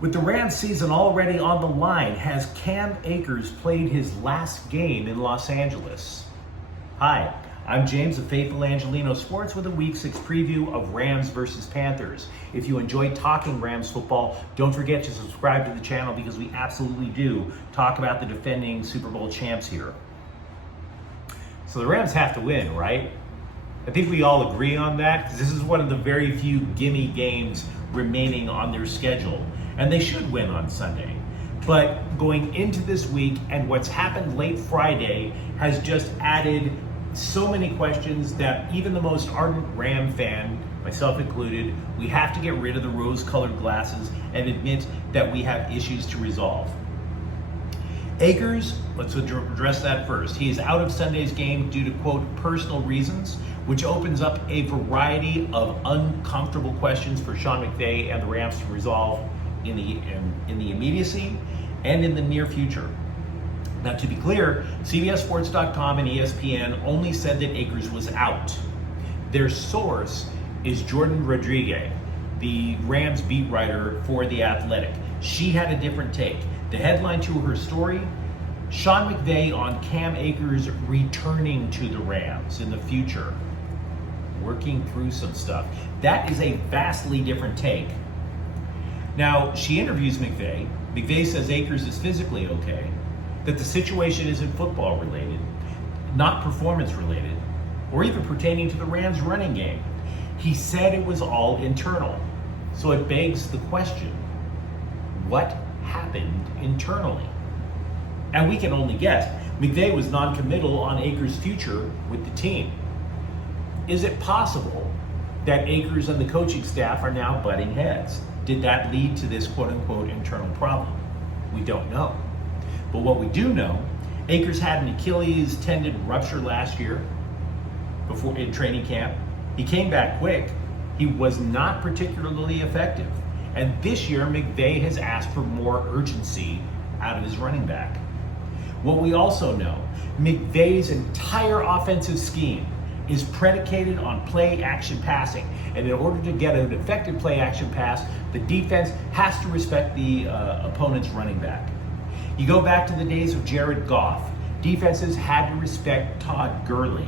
With the Rams season already on the line, has Cam Akers played his last game in Los Angeles? Hi, I'm James of Faithful Angelino Sports with a Week 6 preview of Rams versus Panthers. If you enjoy talking Rams football, don't forget to subscribe to the channel because we absolutely do talk about the defending Super Bowl champs here. So the Rams have to win, right? I think we all agree on that because this is one of the very few gimme games remaining on their schedule. And they should win on Sunday. But going into this week and what's happened late Friday has just added so many questions that even the most ardent Ram fan, myself included, we have to get rid of the rose-colored glasses and admit that we have issues to resolve. Akers, let's address that first. He is out of Sunday's game due to, quote, personal reasons, which opens up a variety of uncomfortable questions for Sean McVay and the Rams to resolve in the immediacy and in the near future. Now, to be clear, CBSSports.com and ESPN only said that Akers was out. Their source is Jordan Rodriguez, the Rams beat writer for The Athletic. She had a different take. The headline to her story, Sean McVay on Cam Akers returning to the Rams in the future, working through some stuff. That is a vastly different take. Now, she interviews McVay. McVay says Akers is physically okay, that the situation isn't football related, not performance related, or even pertaining to the Rams running game. He said it was all internal. So it begs the question, what happened internally? And we can only guess. McVay was non-committal on Akers' future with the team. Is it possible that Akers and the coaching staff are now butting heads? Did that lead to this quote-unquote internal problem? We don't know. But what we do know, Akers had an Achilles tendon rupture last year before in training camp. He came back quick. He was not particularly effective. And this year, McVay has asked for more urgency out of his running back. What we also know, McVay's entire offensive scheme is predicated on play-action passing. And in order to get an effective play-action pass, the defense has to respect the opponent's running back. You go back to the days of Jared Goff. Defenses had to respect Todd Gurley.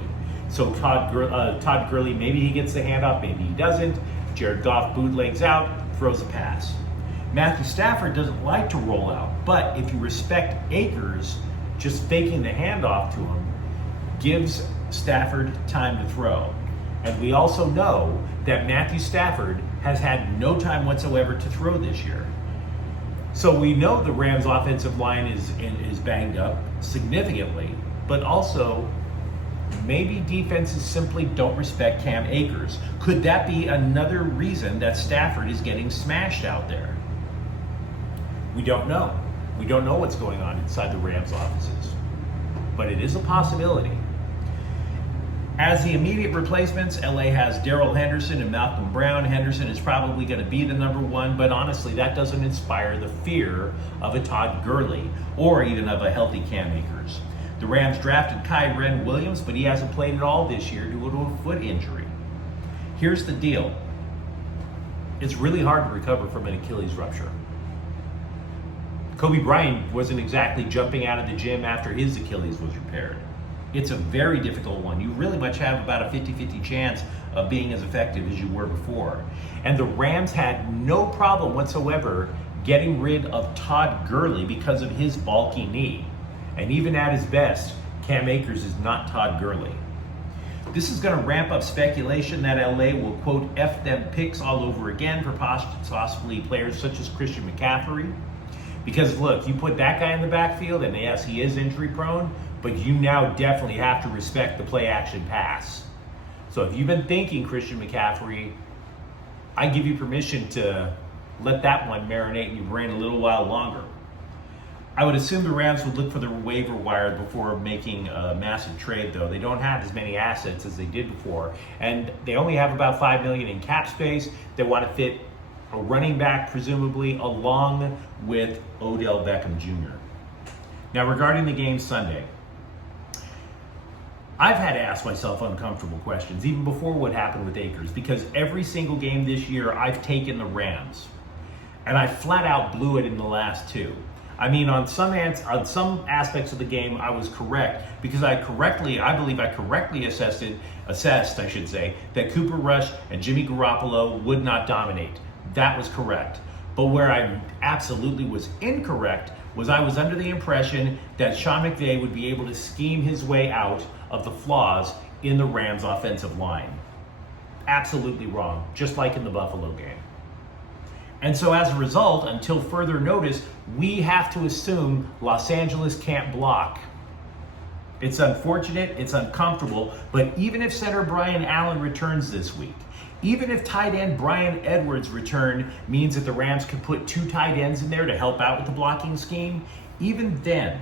So Todd Gurley, maybe he gets the handoff, maybe he doesn't. Jared Goff bootlegs out, throws a pass. Matthew Stafford doesn't like to roll out, but if you respect Akers, just faking the handoff to him gives Stafford time to throw. And we also know that Matthew Stafford has had no time whatsoever to throw this year. So we know the Rams' offensive line is banged up significantly, but also maybe defenses simply don't respect Cam Akers. Could that be another reason that Stafford is getting smashed out there? We don't know. We don't know what's going on inside the Rams' offices, but it is a possibility. As the immediate replacements, LA has Darrell Henderson and Malcolm Brown. Henderson is probably going to be the number one, but honestly, that doesn't inspire the fear of a Todd Gurley or even of a healthy Cam Akers. The Rams drafted Kyren Williams, but he hasn't played at all this year due to a foot injury. Here's the deal. It's really hard to recover from an Achilles rupture. Kobe Bryant wasn't exactly jumping out of the gym after his Achilles was repaired. It's a very difficult one. You really much have about a 50-50 chance of being as effective as you were before. And the Rams had no problem whatsoever getting rid of Todd Gurley because of his bulky knee. And even at his best, Cam Akers is not Todd Gurley. This is going to ramp up speculation that LA will, quote, F them picks all over again for possibly players such as Christian McCaffrey. Because look, you put that guy in the backfield, and yes, he is injury prone, but you now definitely have to respect the play-action pass. So if you've been thinking Christian McCaffrey, I give you permission to let that one marinate in your brain a little while longer. I would assume the Rams would look for the waiver wire before making a massive trade, though. They don't have as many assets as they did before, and they only have about $5 million in cap space. They want to fit a running back, presumably, along with Odell Beckham Jr. Now, regarding the game Sunday, I've had to ask myself uncomfortable questions, even before what happened with Akers, because every single game this year, I've taken the Rams. And I flat out blew it in the last two. I mean, on some aspects of the game, I was correct because I believe I correctly assessed, that Cooper Rush and Jimmy Garoppolo would not dominate. That was correct. But where I absolutely was incorrect was I was under the impression that Sean McVay would be able to scheme his way out of the flaws in the Rams' offensive line. Absolutely wrong, just like in the Buffalo game. And so as a result, until further notice, we have to assume Los Angeles can't block. It's unfortunate, it's uncomfortable, but even if center Brian Allen returns this week, even if tight end Brian Edwards' return means that the Rams can put two tight ends in there to help out with the blocking scheme, even then,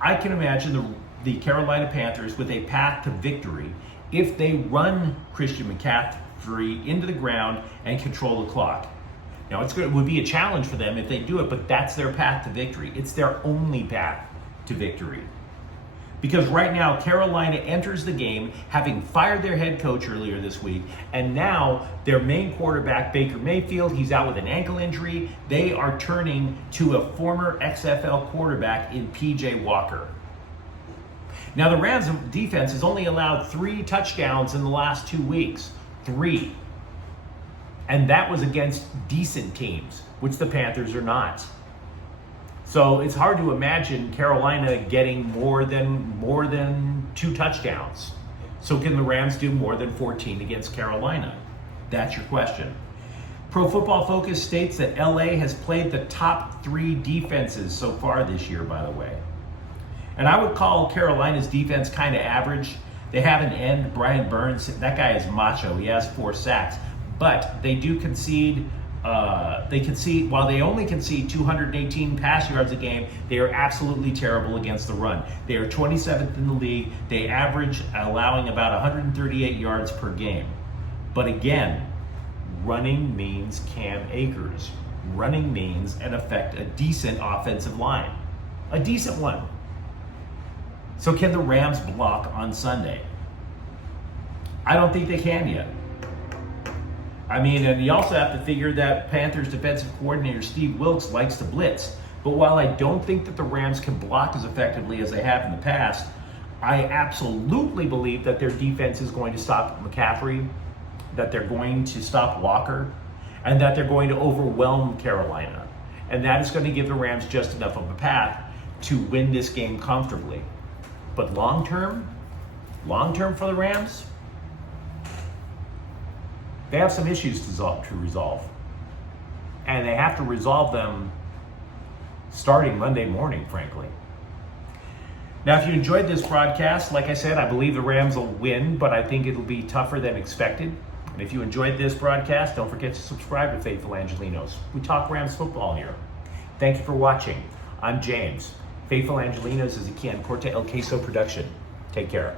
I can imagine the Carolina Panthers with a path to victory if they run Christian McCaffrey into the ground and control the clock. Now, it would be a challenge for them if they do it, but that's their path to victory. It's their only path to victory. Because right now, Carolina enters the game having fired their head coach earlier this week, and now their main quarterback, Baker Mayfield, he's out with an ankle injury. They are turning to a former XFL quarterback in PJ Walker. Now, the Rams defense has only allowed 3 touchdowns in the last 2 weeks. 3. And that was against decent teams, which the Panthers are not. So it's hard to imagine Carolina getting more than 2 touchdowns. So can the Rams do more than 14 against Carolina? That's your question. Pro Football Focus states that LA has played the top 3 defenses so far this year, by the way. And I would call Carolina's defense kind of average. They have an end, Brian Burns. That guy is macho. He has 4 sacks. But they do concede. While they only concede 218 pass yards a game, they are absolutely terrible against the run. They are 27th in the league. They average allowing about 138 yards per game. But again, running means Cam Akers. Running means, in effect, a decent offensive line. A decent one. So can the Rams block on Sunday? I don't think they can yet. I mean, and you also have to figure that Panthers defensive coordinator Steve Wilks likes to blitz. But while I don't think that the Rams can block as effectively as they have in the past, I absolutely believe that their defense is going to stop McCaffrey, that they're going to stop Walker, and that they're going to overwhelm Carolina. And that is going to give the Rams just enough of a path to win this game comfortably. But long term for the Rams, they have some issues to resolve. And they have to resolve them starting Monday morning, frankly. Now, if you enjoyed this broadcast, like I said, I believe the Rams will win, but I think it'll be tougher than expected. And if you enjoyed this broadcast, don't forget to subscribe to Faithful Angelinos. We talk Rams football here. Thank you for watching. I'm James. Faithful Angelinos is a Corte El Queso production. Take care.